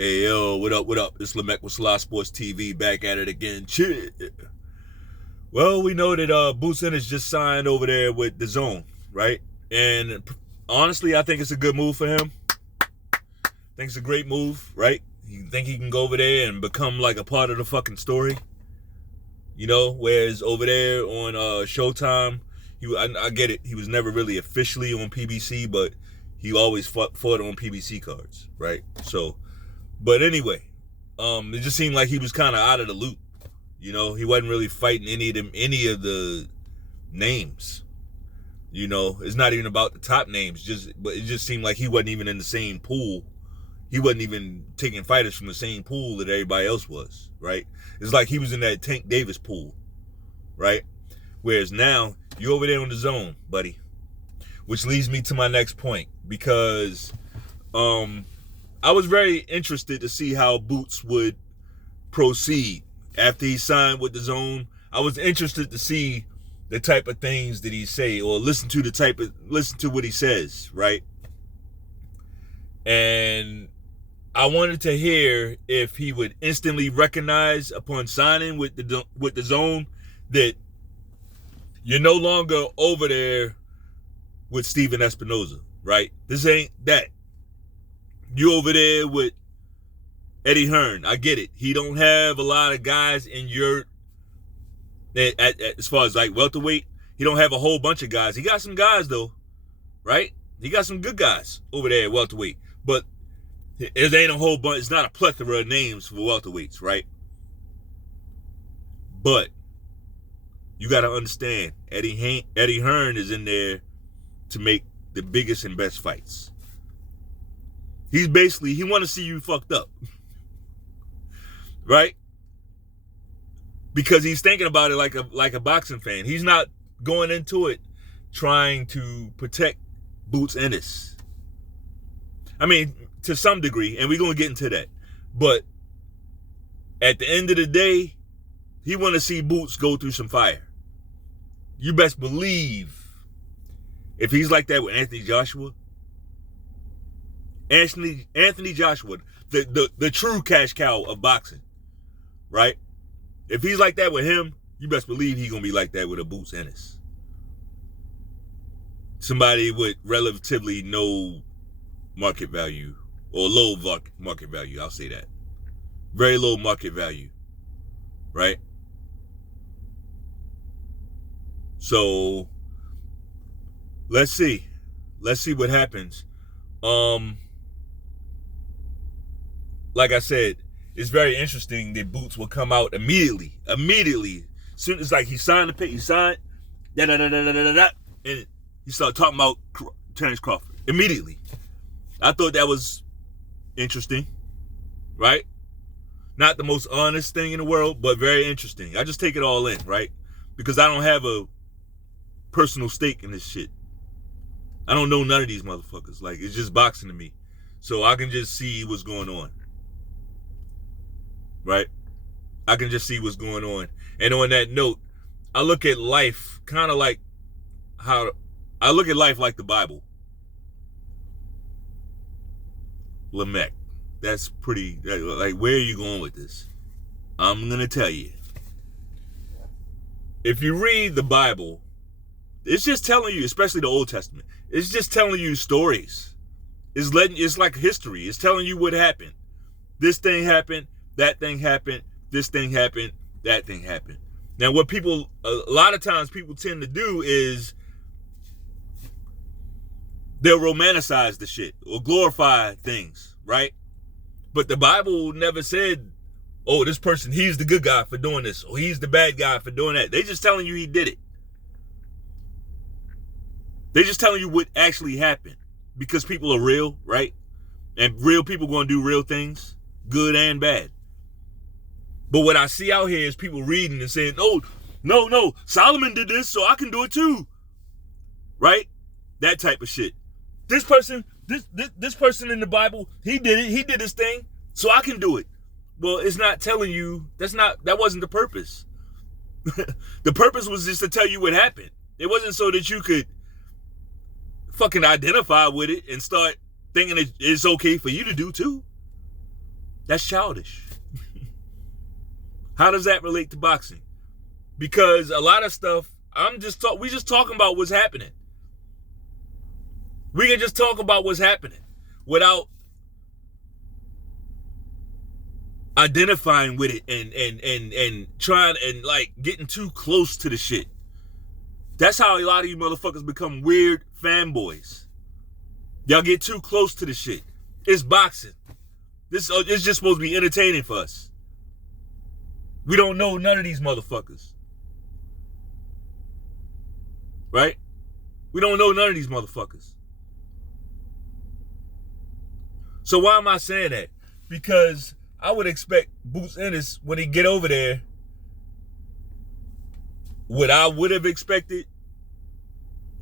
Hey, yo, what up, what up? It's Lamech with selahsportstv back at it again. Shit. Well, we know that Boots Ennis just signed over there with Dazn, right? And honestly, I think it's a good move for him. I think it's a great move, right? You think he can go over there and become like a part of the fucking story? You know, whereas over there on Showtime, I get it. He was never really officially on PBC, but he always fought on PBC cards, right? So, but anyway, it just seemed like he was kind of out of the loop. You know, he wasn't really fighting any of the names. You know, it's not even about the top names. But it just seemed like he wasn't even in the same pool. He wasn't even taking fighters from the same pool that everybody else was, right? It's like he was in that Tank Davis pool, right? Whereas now, you're over there on the zone, buddy. Which leads me to my next point, because I was very interested to see how Boots would proceed after he signed with Dazn. I was interested to see the type of things that he say, or listen to what he says, right? And I wanted to hear if he would instantly recognize upon signing with Dazn that you're no longer over there with Steven Espinoza, right? This ain't that. You over there with Eddie Hearn. I get it. He don't have a lot of guys in your, as far as like welterweight, he don't have a whole bunch of guys. He got some guys though, right? He got some good guys over there at welterweight. But it ain't a whole bunch. It's not a plethora of names for welterweights, right? But you got to understand, Eddie Hearn is in there to make the biggest and best fights. He want to see you fucked up. Right? Because he's thinking about it like a boxing fan. He's not going into it trying to protect Boots Ennis. I mean, to some degree, and we're going to get into that. But at the end of the day, he want to see Boots go through some fire. You best believe if he's like that with Anthony Joshua, the true cash cow of boxing, right? If he's like that with him, you best believe he's going to be like that with a Boots Ennis. Somebody with relatively no market value, or low market value, I'll say that. Very low market value, right? So, let's see what happens. Like I said, it's very interesting that Boots will come out immediately. Soon as like he signed the pick, and he started talking about Terrence Crawford immediately. I thought that was interesting, right? Not the most honest thing in the world, but very interesting. I just take it all in, right? Because I don't have a personal stake in this shit. I don't know none of these motherfuckers. Like, it's just boxing to me. So I can just see what's going on. Right? I can just see what's going on. And on that note, I look at life kind of like I look at life like the Bible. Lamech. That's pretty, like, where are you going with this? I'm going to tell you. If you read the Bible, it's just telling you, especially the Old Testament, it's just telling you stories. It's like history. It's telling you what happened. This thing happened, that thing happened, this thing happened, that thing happened. Now, what a lot of times people tend to do is they'll romanticize the shit or glorify things, right? But the Bible never said, oh, this person, he's the good guy for doing this, or he's the bad guy for doing that. They just telling you he did it. They just telling you what actually happened, because people are real, right? And real people going to do real things, good and bad. But what I see out here is people reading and saying, oh, no, Solomon did this, so I can do it too. Right? That type of shit. This person in the Bible, he did it. He did his thing, so I can do it. Well, it's not telling you, that wasn't the purpose. The purpose was just to tell you what happened. It wasn't so that you could fucking identify with it and start thinking it's okay for you to do too. That's childish. How does that relate to boxing? Because a lot of stuff, we just talking about what's happening. We can just talk about what's happening without identifying with it and trying and like getting too close to the shit. That's how a lot of you motherfuckers become weird fanboys. Y'all get too close to the shit. It's boxing. It's just supposed to be entertaining for us. We don't know none of these motherfuckers. Right? We don't know none of these motherfuckers. So why am I saying that? Because I would expect Boots Ennis, when he get over there, what I would have expected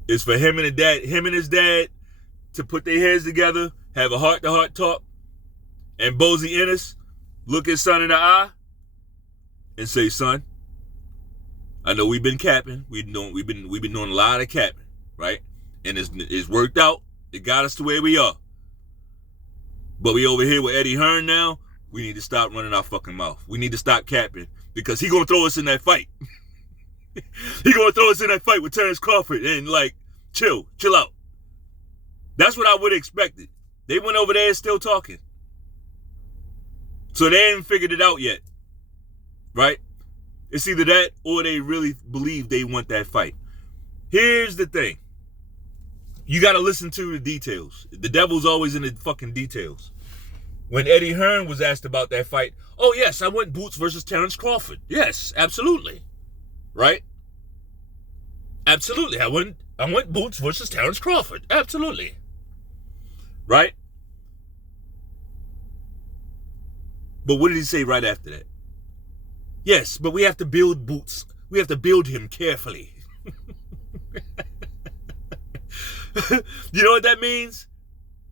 is for him and his dad to put their heads together, have a heart-to-heart talk, and Bozy Ennis look his son in the eye and say, son, I know we've been capping. We've been doing a lot of capping, right? And it's worked out. It got us to where we are. But we over here with Eddie Hearn now. We need to stop running our fucking mouth. We need to stop capping because he gonna throw us in that fight. He gonna throw us in that fight with Terrence Crawford and like, chill out. That's what I would have expected. They went over there still talking. So they ain't figured it out yet, right? It's either that or they really believe they want that fight. Here's the thing. You got to listen to the details. The devil's always in the fucking details. When Eddie Hearn was asked about that fight, oh yes, I want Boots versus Terrence Crawford. Yes, absolutely. Right? Absolutely. I want Boots versus Terrence Crawford. Absolutely. Right? But what did he say right after that? Yes, but we have to build Boots. We have to build him carefully. You know what that means?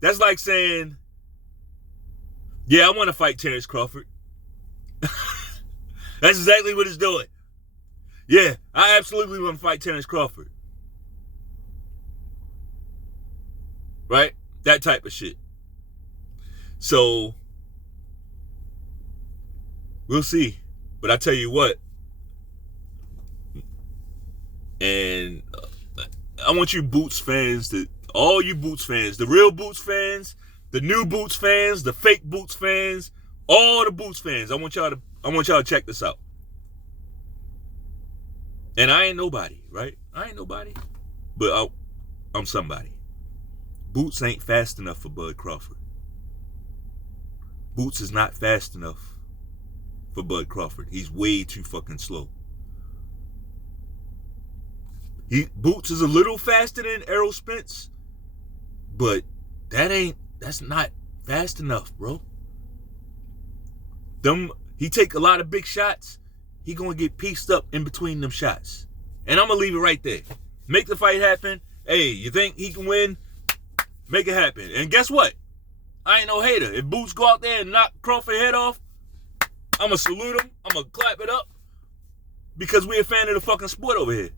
That's like saying, yeah, I want to fight Terrence Crawford. That's exactly what it's doing. Yeah, I absolutely want to fight Terrence Crawford. Right? That type of shit. So, we'll see. But I tell you what, and I want you Boots fans, all you Boots fans, the real Boots fans, the new Boots fans, the fake Boots fans, all the Boots fans, I want y'all to check this out. And I ain't nobody, right? I ain't nobody, but I'm somebody. Boots ain't fast enough for Bud Crawford. Boots is not fast enough for Bud Crawford. He's way too fucking slow. Boots is a little faster than Errol Spence, but that's not fast enough, bro. He take a lot of big shots. He gonna get pieced up in between them shots. And I'm gonna leave it right there. Make the fight happen. Hey, you think he can win? Make it happen. And guess what? I ain't no hater. If Boots go out there and knock Crawford's head off, I'm gonna salute him. I'm gonna clap it up because we're a fan of the fucking sport over here.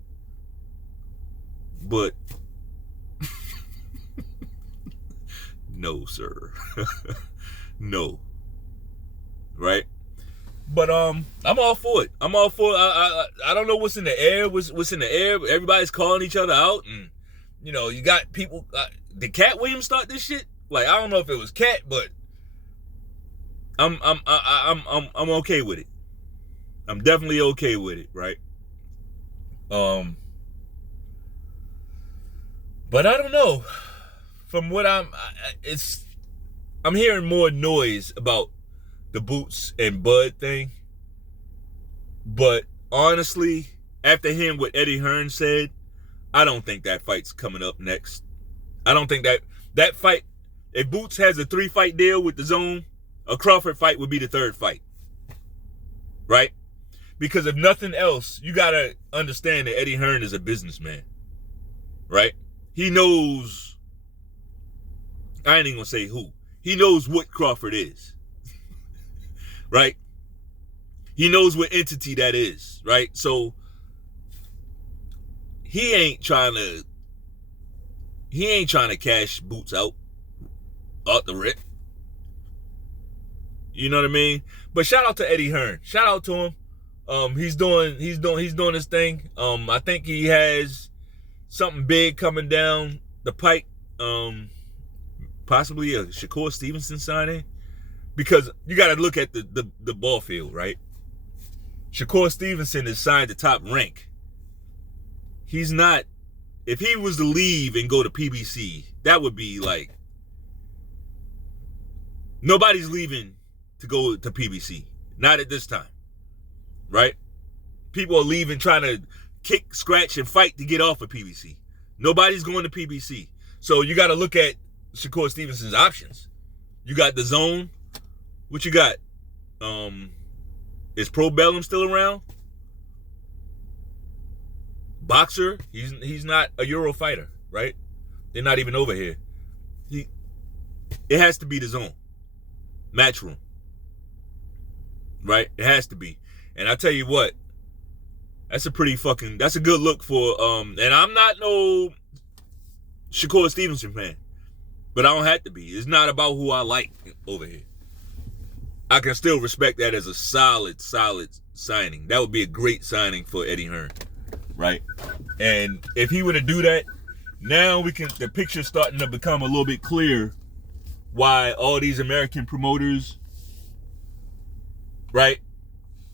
But no, sir. No. Right? But I'm all for it. I'm all for it. I don't know what's in the air. What's in the air? Everybody's calling each other out, and you know, you got people. Did Cat Williams start this shit? Like, I don't know if it was Cat, but I'm okay with it. I'm definitely okay with it, right? But I don't know. From what I'm hearing more noise about the Boots and Bud thing. But honestly, after hearing what Eddie Hearn said, I don't think that fight's coming up next. I don't think that fight, if Boots has a 3-fight deal with Dazn, a Crawford fight would be the 3rd fight. Right? Because if nothing else, you gotta understand that Eddie Hearn is a businessman. Right? He knows, I ain't even gonna say who. He knows what Crawford is. Right? He knows what entity that is. Right? So, he ain't trying to cash Boots out the rip. You know what I mean? But shout out to Eddie Hearn. Shout out to him. He's doing his thing. I think he has something big coming down the pike. Possibly a Shakur Stevenson signing. Because you got to look at the ball field, right? Shakur Stevenson is signed to Top Rank. He's not. If he was to leave and go to PBC, that would be like, nobody's leaving to go to PBC. Not at this time, right? People are leaving trying to kick, scratch, and fight to get off of PBC. Nobody's going to PBC. So you got to look at Shakur Stevenson's options. You got Dazn. What you got? Is Pro Bellum still around? Boxer, he's not a Euro fighter, right? They're not even over here. It has to be Dazn. Matchroom. Right? It has to be. And I tell you what, that's a good look for, and I'm not no Shakur Stevenson fan, but I don't have to be. It's not about who I like over here. I can still respect that as a solid signing. That would be a great signing for Eddie Hearn, right? And if he were to do that, now the picture's starting to become a little bit clear why all these American promoters, right?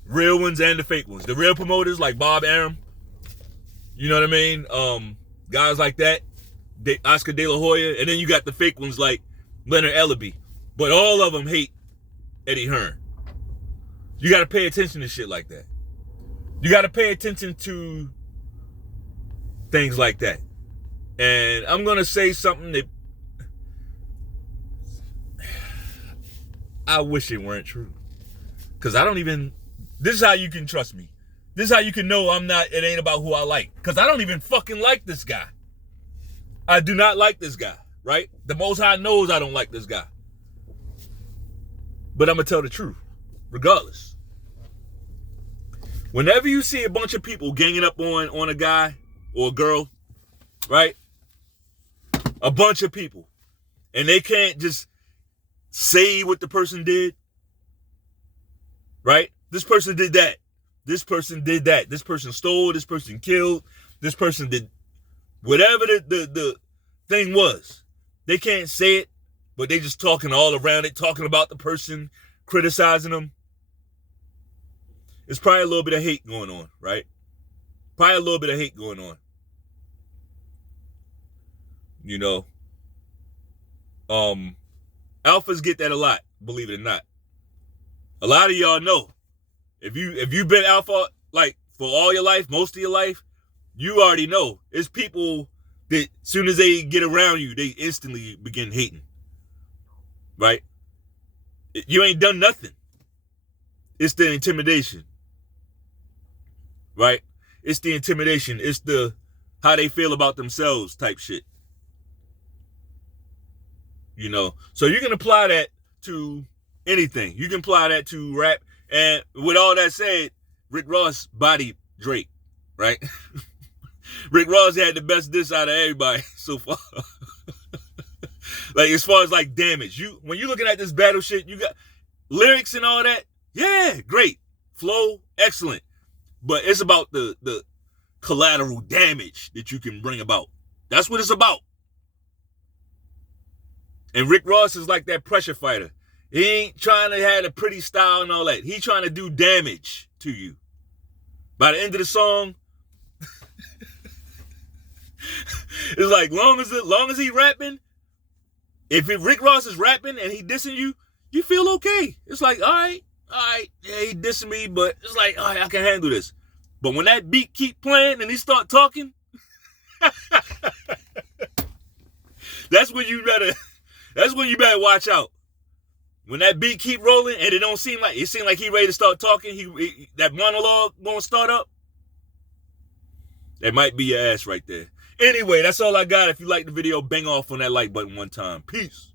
Real ones and the fake ones. The real promoters like Bob Arum, you know what I mean? Guys like that, Oscar De La Hoya, and then you got the fake ones like Leonard Ellaby. But all of them hate Eddie Hearn. You got to pay attention to shit like that. You got to pay attention to things like that. And I'm going to say something that I wish it weren't true. Because this is how you can trust me. This is how you can know it ain't about who I like. Because I don't even fucking like this guy. I do not like this guy, right? The Most High knows I don't like this guy. But I'm going to tell the truth, regardless. Whenever you see a bunch of people ganging up on a guy or a girl, right? A bunch of people. And they can't just say what the person did, right? This person did that. This person did that. This person stole. This person killed. This person did whatever the thing was. They can't say it, but they just talking all around it, talking about the person, criticizing them. There's probably a little bit of hate going on, right? Probably a little bit of hate going on. You know, alphas get that a lot, believe it or not. A lot of y'all know. If you've been alpha like for all your life, most of your life, you already know. It's people that as soon as they get around you, they instantly begin hating. Right? You ain't done nothing. It's the intimidation. Right? It's the intimidation. It's the how they feel about themselves type shit. You know? So you can apply that to anything. You can apply that to rap. And with all that said, Rick Ross bodied Drake. Right? Rick Ross had the best diss out of everybody so far. Like as far as like damage, when you're looking at this battle shit, you got lyrics and all that. Yeah, great. Flow, excellent. But it's about the collateral damage that you can bring about. That's what it's about. And Rick Ross is like that pressure fighter. He ain't trying to have a pretty style and all that. He trying to do damage to you. By the end of the song, it's like long as he rapping, if Rick Ross is rapping and he dissing you, you feel okay. It's like, all right, yeah, he dissing me, but it's like, all right, I can handle this. But when that beat keep playing and he start talking, that's when you better watch out. When that beat keep rolling and it seem like he ready to start talking, that monologue gonna start up. That might be your ass right there. Anyway, that's all I got. If you like the video, bang off on that like button one time. Peace.